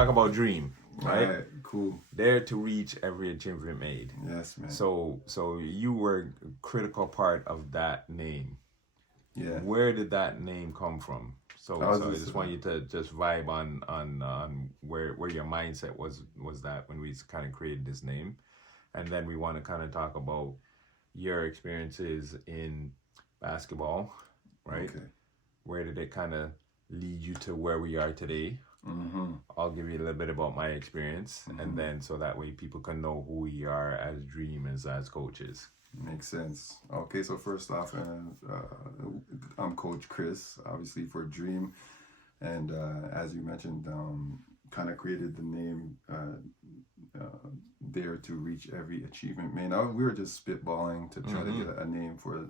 talk about dream, right? All right, cool. Dare to reach every achievement made. Yes, man. So you were a critical part of that name. Yeah. Where did that name come from? So I just want you to just vibe on where your mindset was that when we kind of created this name, and then we want to kind of talk about your experiences in basketball, right? Okay. Where did it kind of lead you to where we are today? Mm-hmm. I'll give you a little bit about my experience, and then so that way people can know who we are as dreamers, as coaches. Makes sense. Okay, so first off, I'm Coach Chris, obviously for Dream, and as you mentioned, kind of created the name Dare to Reach Every Achievement Made. We were just spitballing to try to get a name for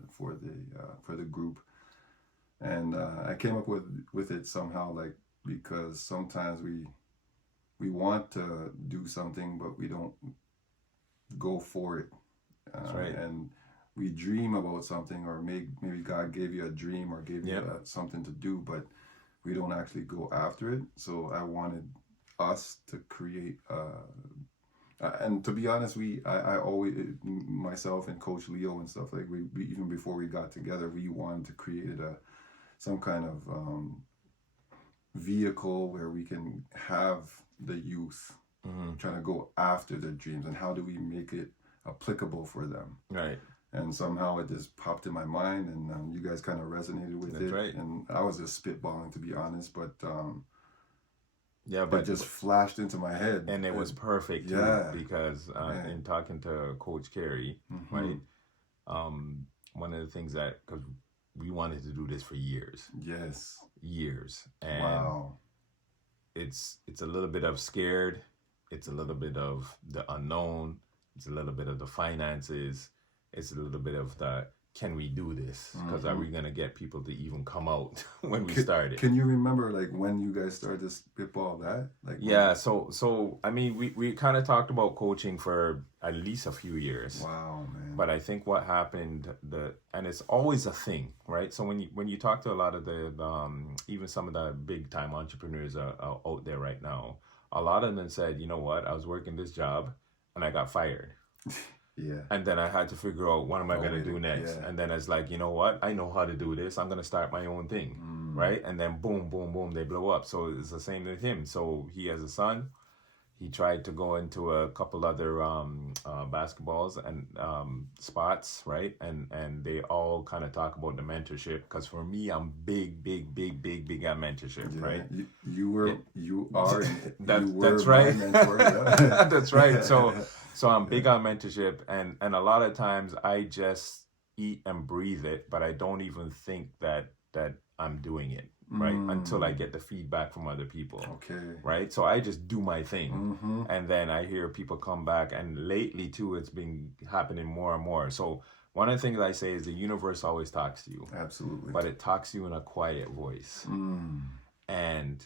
the group, and I came up with it somehow, like, because sometimes we want to do something but we don't go for it. That's right. And we dream about something, or maybe God gave you a dream or gave you something to do, but we don't actually go after it. So I wanted us to create, and to be honest, I always, myself and Coach Leo and stuff, like we even before we got together, we wanted to create some kind of vehicle where we can have the youth trying to go after their dreams, and how do we make it applicable for them, right? And somehow it just popped in my mind, and you guys kind of resonated with That's it, right. And I was just spitballing, to be honest, but but it just flashed into my head, and it was perfect too, because in talking to Coach Carey, right, one of the things that, because we wanted to do this for years, and wow, it's a little bit of scared, it's a little bit of the unknown, it's a little bit of the finances, it's a little bit of the, can we do this? Because are we gonna get people to even come out when we started? Can you remember, like, when you guys started to spitball that? Like, so I mean, we kind of talked about coaching for at least a few years. Wow, man. But I think what happened, and it's always a thing, right? So when you talk to a lot of the even some of the big time entrepreneurs out there right now, a lot of them said, you know what, I was working this job and I got fired. Yeah. And then I had to figure out, what am I going to do next? Yeah. And then it's like, you know what? I know how to do this. I'm going to start my own thing, right? And then boom, boom, boom, they blow up. So it's the same with him. So he has a son. He tried to go into a couple other basketballs and spots, right? And they all kind of talk about the mentorship. Because for me, I'm big at mentorship, right? You are. That's right. Mentor, That's right. So I'm big on mentorship, and a lot of times I just eat and breathe it, but I don't even think that I'm doing it, right? Until I get the feedback from other people. Okay. Right? So I just do my thing. And then I hear people come back, and lately too, it's been happening more and more. So one of the things I say is the universe always talks to you. Absolutely. But it talks to you in a quiet voice. And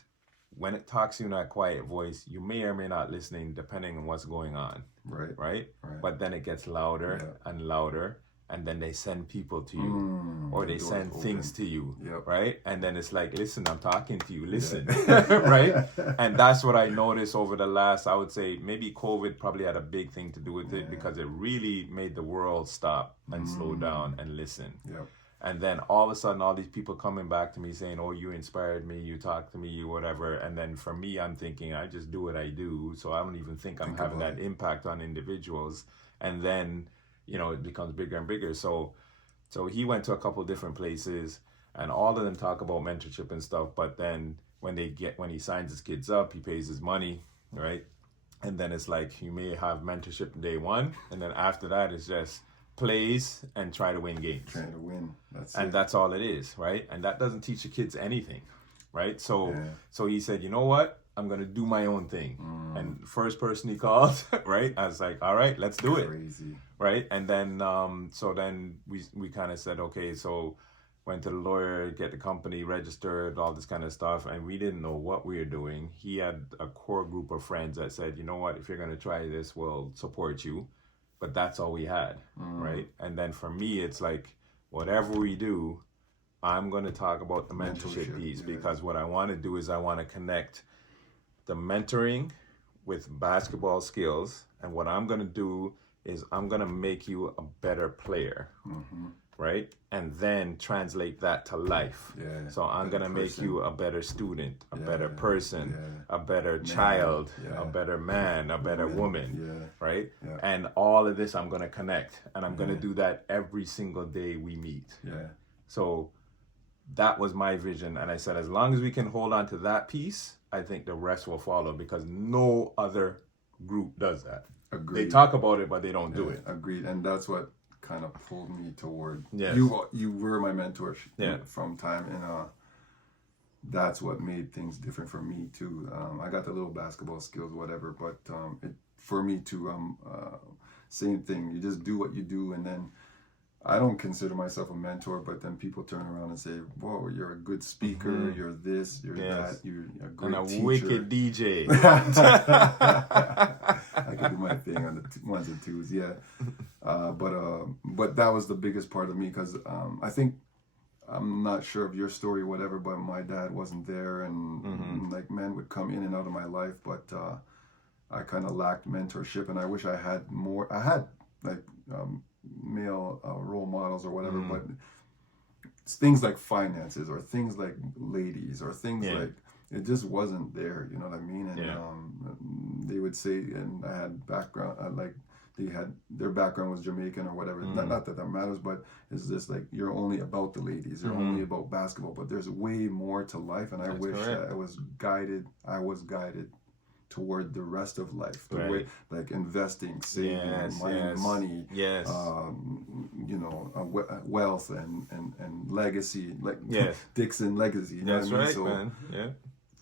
when it talks to you in that quiet voice, you may or may not listening depending on what's going on. Right? But then it gets louder and louder, and then they send people to you, or they send things to you, right? And then it's like, listen, I'm talking to you, listen, right? And that's what I noticed over the last, I would say, maybe COVID probably had a big thing to do with it, because it really made the world stop and slow down and listen. And then all of a sudden, all these people coming back to me saying, oh, you inspired me, you talked to me, you whatever. And then for me, I'm thinking, I just do what I do. So I don't even think I'm having that impact on individuals. And then, you know, it becomes bigger and bigger. So he went to a couple different places, and all of them talk about mentorship and stuff. But then when he signs his kids up, he pays his money, right? And then it's like, you may have mentorship day one. And then after that, it's just plays and try to win games. Trying to win. That's all it is, right? And that doesn't teach the kids anything, right? So he said, you know what? I'm going to do my own thing. And first person he called, right? I was like, all right, let's do it. Crazy. Right? And then, so then we kind of said, okay, so went to the lawyer, get the company registered, all this kind of stuff. And we didn't know what we were doing. He had a core group of friends that said, you know what? If you're going to try this, we'll support you. But that's all we had, right? And then for me, it's like, whatever we do, I'm going to talk about the mentorship piece, because what I want to do is I want to connect the mentoring with basketball skills, and what I'm gonna do is I'm gonna make you a better player, right? And then translate that to life. Yeah. So I'm gonna make you a better student, a better person, a better Man. child, Yeah. a better man, a better woman, right? Yeah. And all of this I'm gonna connect, and I'm gonna do that every single day we meet. Yeah. So that was my vision, and I said, as long as we can hold on to that piece, I think the rest will follow, because no other group does that. Agreed. They talk about it, but they don't do it. Agreed. And that's what kind of pulled me toward. Yes. You were my mentor from time, and that's what made things different for me too. I got the little basketball skills, whatever, but for me too, same thing. You just do what you do, and then I don't consider myself a mentor, but then people turn around and say, "Whoa, you're a good speaker. You're this. You're that. You're a great and a teacher. wicked DJ." I can do my thing on the ones and twos, but that was the biggest part of me, because I think, I'm not sure of your story, whatever, but my dad wasn't there, and like men would come in and out of my life, but I kind of lacked mentorship, and I wish I had more. I had like male role models or whatever, but things like finances or things like ladies or things like, it just wasn't there, you know what I mean? And they would say, and I had background, like their background was Jamaican or whatever. Not that matters, but it's just like, you're only about the ladies, you're only about basketball, but there's way more to life. And I wish that I was guided toward the rest of life, the way, like investing, saving, money, wealth and legacy, like Dixon legacy. You know what I mean? Right, so man. Yeah.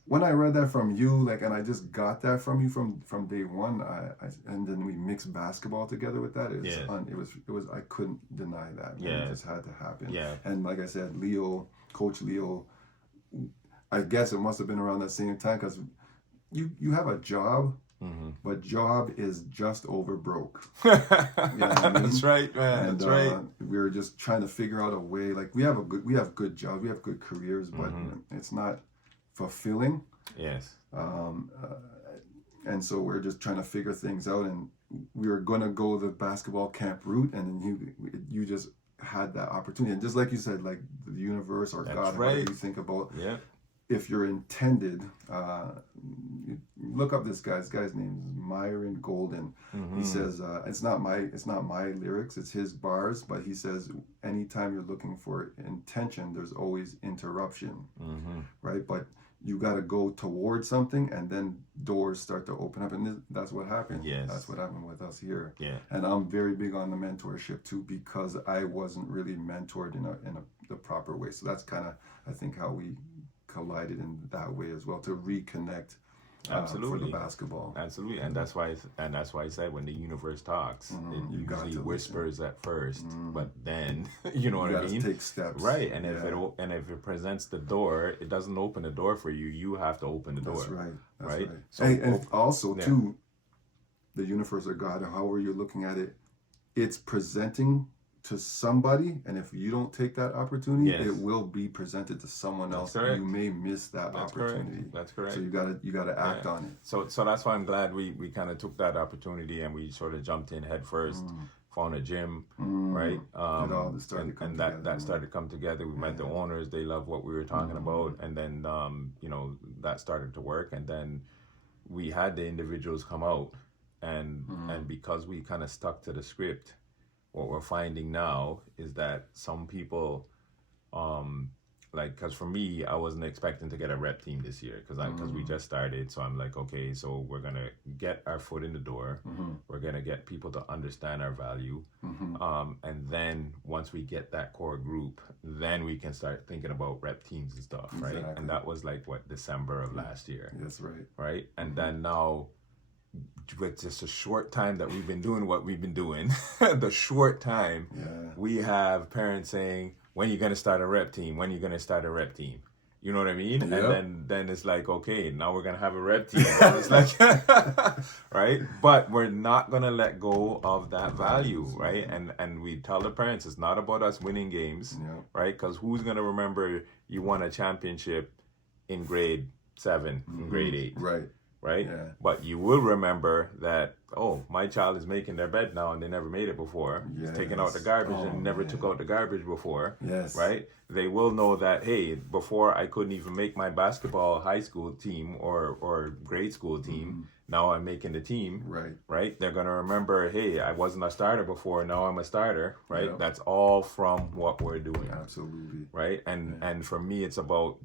When I read that from you, like, and I just got that from you from day one, I and then we mixed basketball together with that. It was I couldn't deny that. It just had to happen. Yeah. And like I said, Coach Leo, I guess it must have been around that same time, because you have a job, but job is just over broke. You know what I mean? That's right, man. And, that's right. We were just trying to figure out a way. Like, we have good jobs, we have good careers, but it's not fulfilling. Yes. And so we're just trying to figure things out, and we were gonna go the basketball camp route, and then you just had that opportunity, and just like you said, like the universe or God, whatever you think about. Yeah. If you're intended, look up this guy's name is Myron Golden. He says it's not my lyrics, it's his bars, but he says anytime you're looking for intention, there's always interruption, right? But you got to go towards something, and then doors start to open up, and that's what happened. Yes. That's what happened with us here. Yeah. And I'm very big on the mentorship too, because I wasn't really mentored in the proper way. So that's kind of, I think, how we collided in that way as well, to reconnect for the basketball. Absolutely. And that's why I said, when the universe talks, it usually whispers at first, but then you know what I mean? Take steps. Right. And if it presents the door, it doesn't open the door for you. You have to open the door. That's right. That's right. So, and also too, the universe or God, however you're looking at it, it's presenting to somebody, and if you don't take that opportunity, it will be presented to someone else. You may miss that opportunity. That's correct. So you gotta act on it. So that's why I'm glad we kind of took that opportunity, and we sort of jumped in head first, found a gym, right? It all started to come together. That started to come together. We met the owners; they loved what we were talking about, and then that started to work, and then we had the individuals come out, and because we kind of stuck to the script. What we're finding now is that some people, because for me, I wasn't expecting to get a rep team this year, because we just started. So I'm like, okay, so we're gonna get our foot in the door. We're gonna get people to understand our value, and then once we get that core group, then we can start thinking about rep teams and stuff, right? Exactly. And that was like December of last year. That's right. Right, and then now, with just a short time that we've been doing what we've been doing, we have parents saying, when are you going to start a rep team? When are you going to start a rep team? You know what I mean? Yep. And then it's like, okay, now we're going to have a rep team. It's like, right? But we're not going to let go of that value, right? And we tell the parents, it's not about us winning games, right? Because who's going to remember you won a championship in grade 7, in grade 8? Right. right? Yeah. But you will remember that, oh, my child is making their bed now and they never made it before. Yes. It's taking out the garbage and never took out the garbage before. Yes. Right? They will know that, hey, before I couldn't even make my basketball high school team or grade school team. Now I'm making the team. Right. Right? They're going to remember, hey, I wasn't a starter before. Now I'm a starter. Right? Yep. That's all from what we're doing. Absolutely. Right? And for me, it's about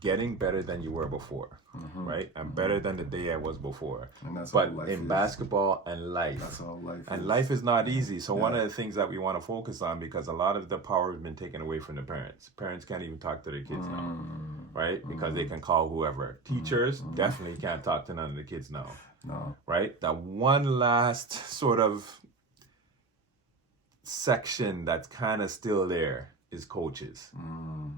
getting better than you were before, right? And better than the day I was before. And that's but all life in is. Basketball and life. That's all life and is. Life is not easy. So one of the things that we want to focus on, because a lot of the power has been taken away from the parents. Parents can't even talk to their kids now, right? Because they can call whoever. Teachers definitely can't talk to none of the kids now. No. Right? That one last sort of section that's kind of still there is coaches.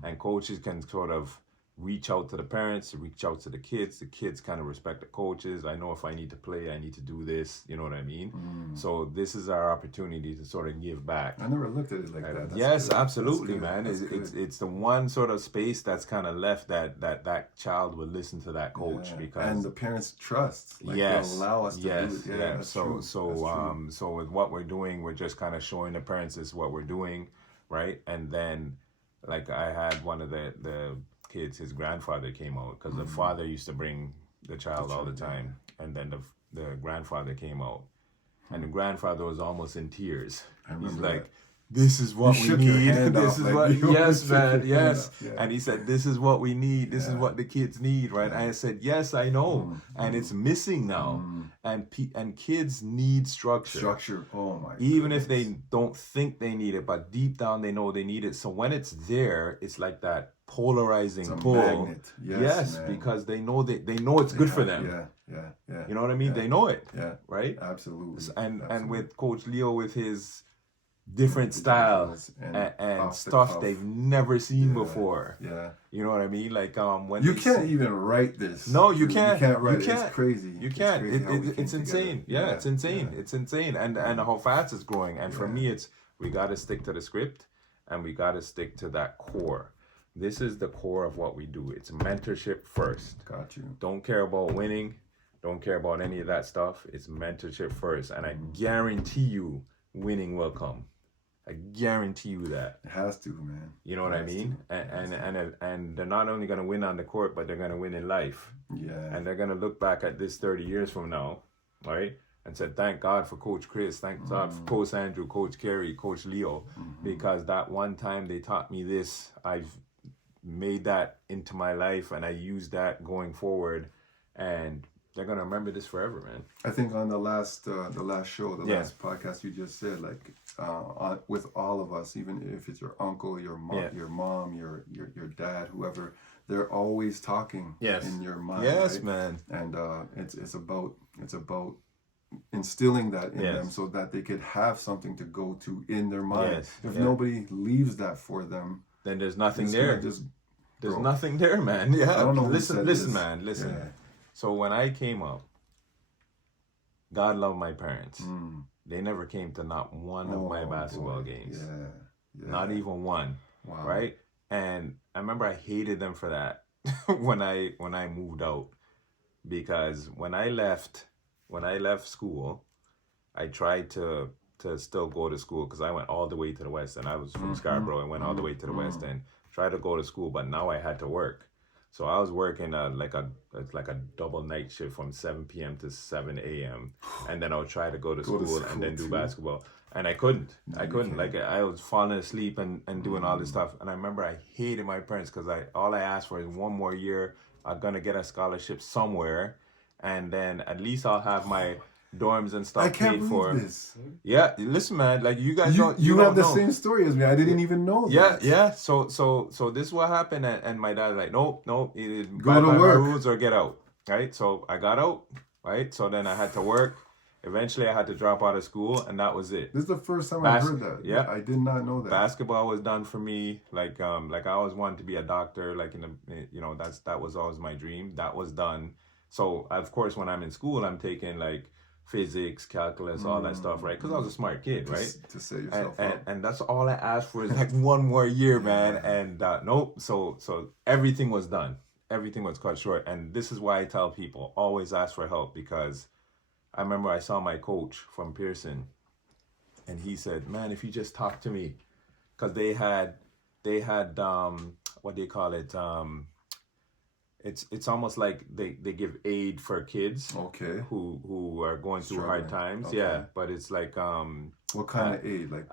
And coaches can sort of reach out to the parents, reach out to the kids kind of respect the coaches. I know if I need to play, I need to do this, you know what I mean? So this is our opportunity to sort of give back. I never looked at it like that. Yes, good. Absolutely, man. It's the one sort of space that's kind of left that child would listen to that coach because and the parents trust. Like yes, allow us to do it. Yeah. So with what we're doing, we're just kind of showing the parents this is what we're doing, right? And then like I had one of the kids, his grandfather came out because the father used to bring the child all the time, and then the grandfather came out, and the grandfather was almost in tears. He's like, "This is what we need. This is what yes, man, yes." And he said, "This is what we need. This is what the kids need, right?" And I said, "Yes, I know, and it's missing now, and kids need structure. Structure. Oh my! Even if they don't think they need it, but deep down they know they need it. So when it's there, it's like that polarizing pull. Magnet. Yes, because they know it's good for them. Yeah. You know what I mean? They know it. Yeah. Right. Absolutely. And with Coach Leo with his different styles and stuff they've never seen before. Yeah. You know what I mean? Like when you can't even write this. No, you can't. You can't write it. It's crazy. You can't. It's insane. Yeah, it's insane. It's insane. And how fast it's growing. And for me, it's we got to stick to the script and we got to stick to that core. This is the core of what we do. It's mentorship first. Got you. Don't care about winning. Don't care about any of that stuff. It's mentorship first. And I guarantee you winning will come. I guarantee you that. It has to, man. You know what I mean? And they're not only going to win on the court, but they're going to win in life. Yeah. And they're going to look back at this 30 years from now, right? And said, thank God for Coach Chris, thank God for Coach Andrew, Coach Kerry, Coach Leo, because that one time they taught me this, I've made that into my life and I use that going forward, and they're gonna remember this forever, man. I think on the last show, last podcast, you just said like with all of us, even if it's your uncle, your mom, your dad, whoever, they're always talking in your mind. Yes, right? Man. And it's about instilling that in them so that they could have something to go to in their mind. If nobody leaves that for them, then there's nothing there. There's nothing there, man. Yeah. I don't know. Listen, man. Listen. Yeah. So when I came up, God loved my parents. They never came to not one of my basketball games. Yeah. Not even one. Wow. Right? And I remember I hated them for that when I moved out, because when I left school, I tried to still go to school because I went all the way to the West, and I was from Scarborough and went all the way to the West and tried to go to school, but now I had to work. So I was working like a double night shift from 7 p.m. to 7 a.m. and then I would try to go to school and then do basketball. And I couldn't. Like I was falling asleep and doing all this stuff. And I remember I hated my parents because all I asked for is one more year. I'm gonna get a scholarship somewhere, and then at least I'll have my dorms and stuff paid for. This. Yeah, listen, man. Like you guys don't. You have the same story as me. I didn't even know that. Yeah. So this is what happened, and my dad's like, nope. Go to work. Rules or get out. Right. So I got out. Right. So then I had to work. Eventually, I had to drop out of school, and that was it. This is the first time I heard that. Yeah, I did not know that. Basketball was done for me. Like I always wanted to be a doctor. Like that was always my dream. That was done. So of course, when I'm in school, I'm taking like physics, calculus, all that stuff, right? Because I was a smart kid, right? To set yourself up. And that's all I asked for is like one more year, man. And nope. So everything was done. everything was cut short. And this is why I tell people, always ask for help, because I remember I saw my coach from Pearson, and he said, man, if you just talk to me, because they had what do you call it? It's almost like they give aid for kids who are going through hard times. Okay. Yeah, but it's like what kind of aid? Like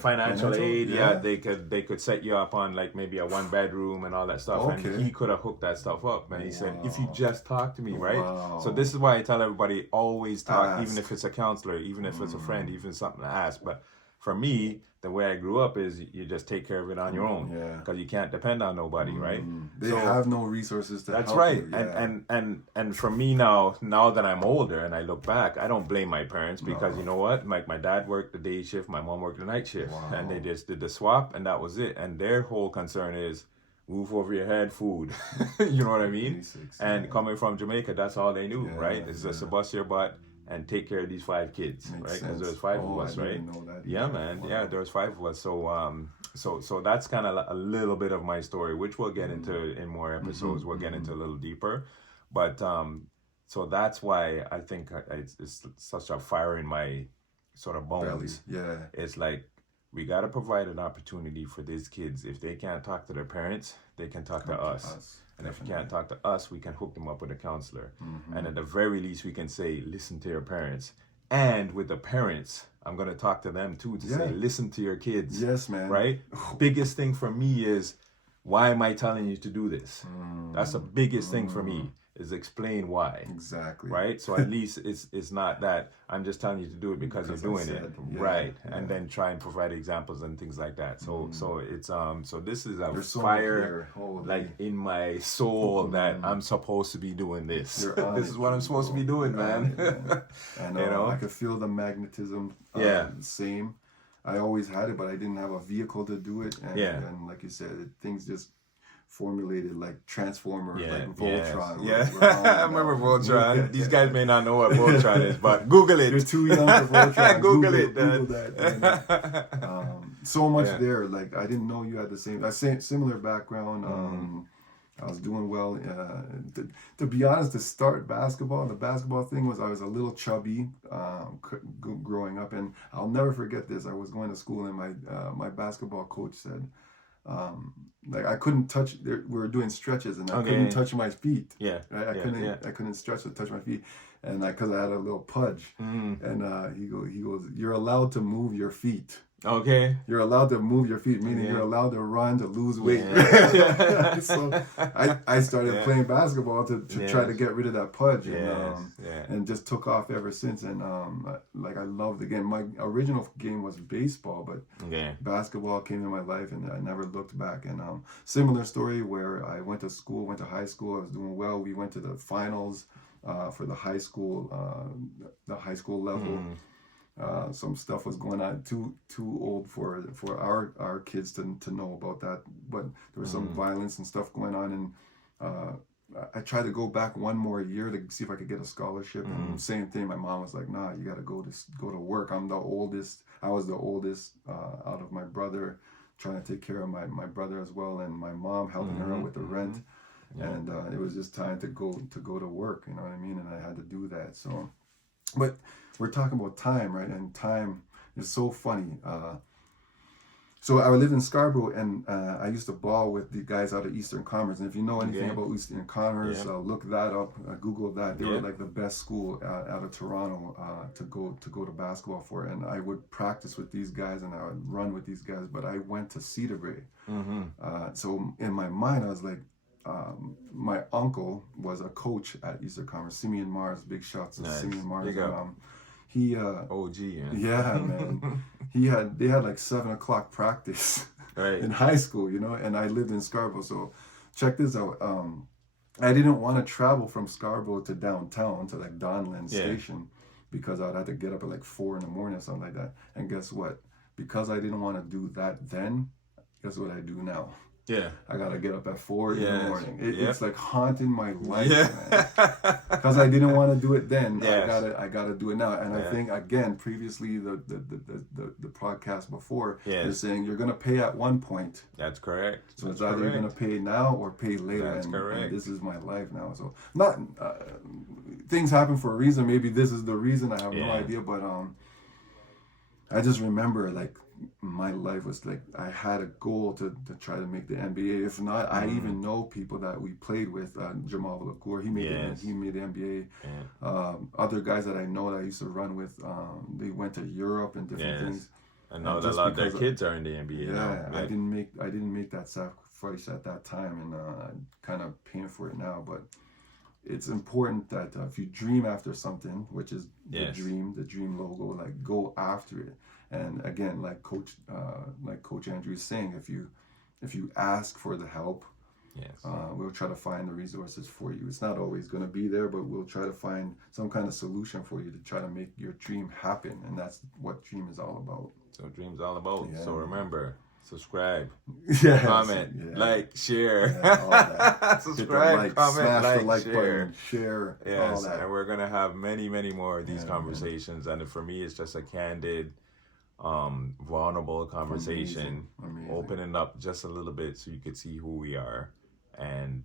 financial aid. Yeah, they could set you up on like maybe a 1-bedroom and all that stuff. Okay. And he could have hooked that stuff up. And he said, if you just talk to me, right? Wow. So this is why I tell everybody, always talk, even if it's a counselor, even if it's a friend, even something to ask. But for me, the way I grew up is you just take care of it on your own, because you can't depend on nobody, right? They have no resources to help. That's right. You, and for me now that I'm older and I look back, I don't blame my parents, because you know what? Like my dad worked the day shift, my mom worked the night shift, and they just did the swap, and that was it. And their whole concern is roof over your head, food. You know what I mean? And coming from Jamaica, that's all they knew, right? It's just a bust your butt and take care of these 5 kids, right? Because there's 5 of us, right? Yeah, man. Wow. Yeah, there's 5 of us. So that's kind of a little bit of my story, which we'll get into in more episodes. We'll get into a little deeper, but so that's why I think it's such a fire in my sort of bones. Belly. Yeah, it's like we got to provide an opportunity for these kids. If they can't talk to their parents, they can talk to us. And if you can't talk to us, we can hook them up with a counselor. And at the very least, we can say, listen to your parents. And with the parents, I'm going to talk to them too, to say, listen to your kids. Yes, man. Right? Biggest thing for me is, why am I telling you to do this? That's the biggest thing for me, is explain why. Exactly. Right? So at least it's not that I'm just telling you to do it because you're doing it. Right. Yeah. And then try and provide examples and things like that. So it's so this is a fire like in my soul that I'm supposed to be doing this. This is what I'm supposed to be doing, man. And you know? I could feel the magnetism same. I always had it, but I didn't have a vehicle to do it. And like you said, things just formulated like Transformers, like Voltron. I remember Voltron. These guys may not know what Voltron is, but Google it. You're too young for Voltron. Google it, Google that. So much there. Like I didn't know you had the same similar background. I was doing well. To be honest, to start basketball, the basketball thing was I was a little chubby growing up, and I'll never forget this. I was going to school, and my basketball coach said, like I couldn't touch. We were doing stretches, and I couldn't touch my feet. Right? I couldn't stretch to touch my feet, and because I had a little pudge, and he goes, "You're allowed to move your feet." Okay. You're allowed to move your feet, meaning you're allowed to run, to lose weight. So I started playing basketball to try to get rid of that pudge, and just took off ever since. And like I love the game. My original game was baseball, but basketball came in my life, and I never looked back. And similar story where I went to high school. I was doing well. We went to the finals for the high school level. Some stuff was going on, too old for our kids to know about that, but there was some violence and stuff going on, and I tried to go back one more year to see if I could get a scholarship, and same thing. My mom was like, "Nah, you got to go to work." I was the oldest out of my brother, trying to take care of my brother as well, and my mom helping her out with the rent, and it was just time to go to work. You know what I mean? And I had to do that. So, but we're talking about time, right? And time is so funny. So I lived in Scarborough, and I used to ball with the guys out of Eastern Commerce. And if you know anything about Eastern Commerce, look that up, Google that. They were like the best school out of Toronto to go to basketball for. And I would practice with these guys, and I would run with these guys. But I went to Cedar Brae. So in my mind, I was like, my uncle was a coach at Eastern Commerce, Simeon Mars. Big shots to Simeon Mars. He OG, man. They had like 7 o'clock practice in high school, you know, and I lived in Scarborough. So check this out. I didn't want to travel from Scarborough to downtown to like Donland Station, because I'd have to get up at like 4 a.m. or something like that. And guess what? Because I didn't want to do that then, guess what I do now? Yeah. I gotta get up at 4 in the morning. Yep. It's like haunting my life, man. Because I didn't want to do it then. Yes. I gotta do it now. And I think again, previously the podcast before is saying you're gonna pay at one point. That's correct. So it's either you're gonna pay now or pay later. That's correct. And this is my life now. So not things happen for a reason. Maybe this is the reason. I have no idea. But I just remember like my life was like I had a goal to try to make the NBA. If not, I even know people that we played with. Jamal Lacour, he made the NBA. Other guys that I know that I used to run with, they went to Europe and different things. And now a lot of their kids are in the NBA. Yeah, I didn't make that sacrifice at that time, and I'm kind of paying for it now. But it's important that if you dream after something, which is the dream logo, like go after it. And again, like Coach Andrew is saying, if you ask for the help, we'll try to find the resources for you. It's not always going to be there, but we'll try to find some kind of solution for you to try to make your dream happen. And that's what Dream is all about. So Dream's all about. Yeah. So remember, subscribe, yes. comment, like, share. All that. Subscribe, comment, smash the share. Button, share. Yes, all that. and we're gonna have many more of these conversations. And for me, it's just a candid, vulnerable conversation, Amazing. opening up just a little bit so you could see who we are, and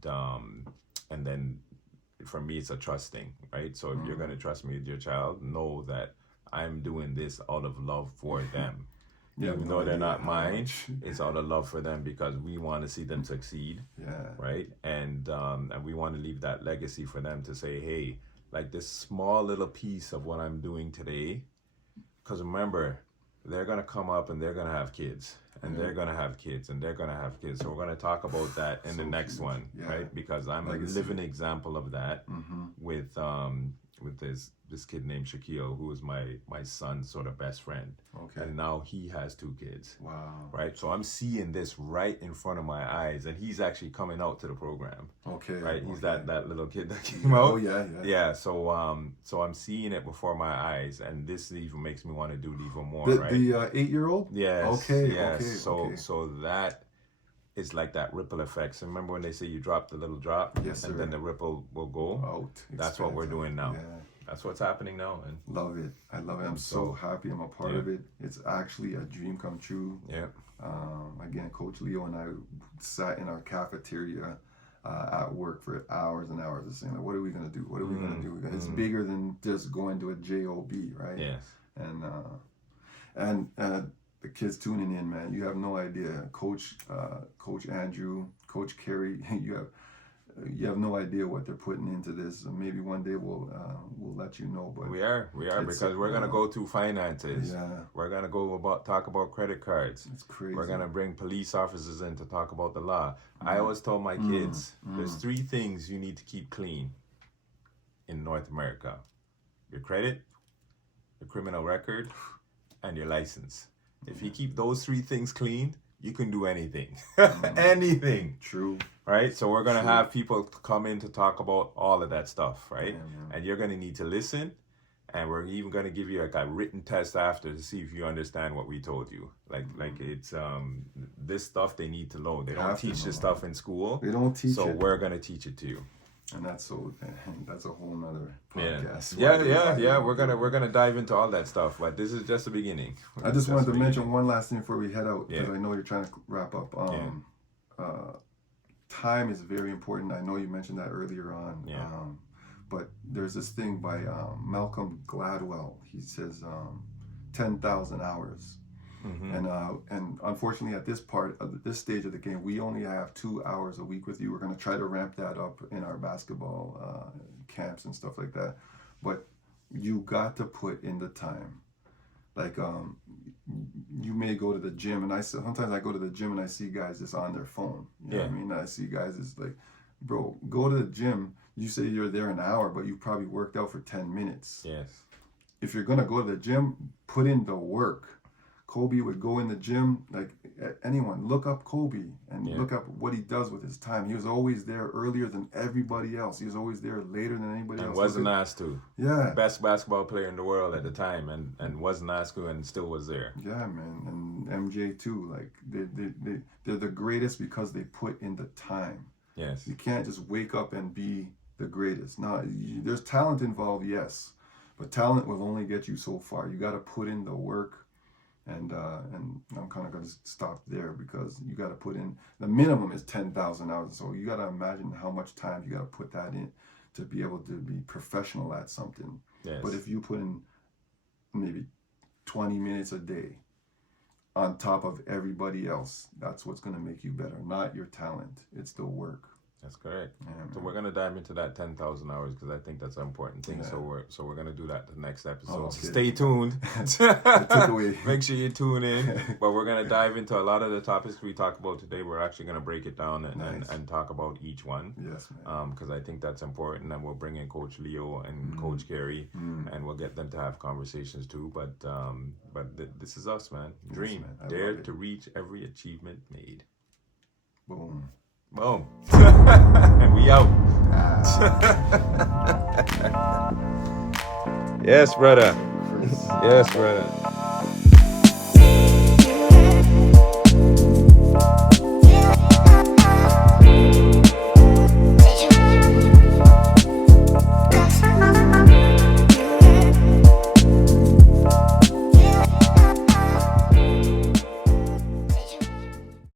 then for me, it's a trusting, right? So if you're gonna trust me with your child, know that I'm doing this out of love for them. Even though they're not mine, it's out of love for them because we want to see them succeed. Right? And we want to leave that legacy for them to say, hey, like this small little piece of what I'm doing today. Because remember, they're going to come up and they're going to have kids. And they're going to have kids and they're going to have kids. So we're going to talk about that in the next one, right? Because I'm a living example of that with this kid named Shaquille, who is my son's sort of best friend. Okay. And now he has 2 kids. Wow. Right? So I'm seeing this right in front of my eyes, and he's actually coming out to the program. Okay. Right? He's that little kid that came out. Oh, yeah. Yeah, so I'm seeing it before my eyes, and this even makes me want to do it even more, right? The 8-year-old? Yes. Okay. Yes. So that is like that ripple effect. So remember when they say you drop the little drop? Yes, sir. And then the ripple will go? Out. That's what we're doing now. Yeah. That's what's happening now, man. Love it. I love it. I'm so happy I'm a part of it. It's actually a dream come true. Yeah. Again, Coach Leo and I sat in our cafeteria at work for hours and hours, saying, like, what are we going to do? What are we going to do? It's bigger than just going to a JOB, right? Yes. And the kids tuning in, man, you have no idea. Coach Andrew, Coach Kerry, you have no idea what they're putting into this. Maybe one day we'll let you know. But we are because we're gonna go through finances. Yeah. We're gonna talk about credit cards. It's crazy. We're gonna bring police officers in to talk about the law. I always tell my kids, there's 3 things you need to keep clean in North America: your credit, your criminal record, and your license. If you keep those 3 things clean, you can do anything. Anything. True. Right? So we're going to have people come in to talk about all of that stuff, right? And you're going to need to listen. And we're even going to give you like a written test after to see if you understand what we told you. Like it's this stuff they need to know. They don't teach this stuff in school. They don't teach it. So we're going to teach it to you. And that's a whole nother podcast. Yeah. We're gonna dive into all that stuff, but this is just the beginning. I just wanted to mention one last thing before we head out, because I know you're trying to wrap up. Time is very important. I know you mentioned that earlier on. But there's this thing by Malcolm Gladwell. He says 10,000 hours. And unfortunately, at this stage of the game, we only have 2 hours a week with you. We're going to try to ramp that up in our basketball camps and stuff like that. But you got to put in the time. Like you may go to the gym, and sometimes I go to the gym and I see guys just on their phone. You know what I mean? I see guys is like, bro, go to the gym. You say you're there an hour, but you probably worked out for 10 minutes. Yes. If you're going to go to the gym, put in the work. Kobe would go in the gym, like anyone, look up Kobe and look up what he does with his time. He was always there earlier than everybody else. He was always there later than anybody else. And wasn't asked to. Yeah. Best basketball player in the world at the time, and wasn't asked to, and still was there. Yeah, man. And MJ too. Like they're the greatest because they put in the time. Yes. You can't just wake up and be the greatest. No, there's talent involved, yes, but talent will only get you so far. You got to put in the work. And I'm kind of going to stop there because you got to put in, the minimum is 10,000 hours. So you got to imagine how much time you got to put that in to be able to be professional at something. Yes. But if you put in maybe 20 minutes a day on top of everybody else, that's what's going to make you better. Not your talent. It's the work. That's correct. Yeah, so we're gonna dive into that 10,000 hours because I think that's an important thing. Yeah. So we're gonna do that the next episode. Okay. So stay tuned. Make sure you tune in. But we're gonna dive into a lot of the topics we talked about today. We're actually gonna break it down and talk about each one. Yes, man. Because I think that's important. And we'll bring in Coach Leo and Coach Kerry, and we'll get them to have conversations too. But this is us, man. Dream, yes, man. Dare to reach every achievement made. Boom. Boom. And we out. Yes, brother. Yes, brother.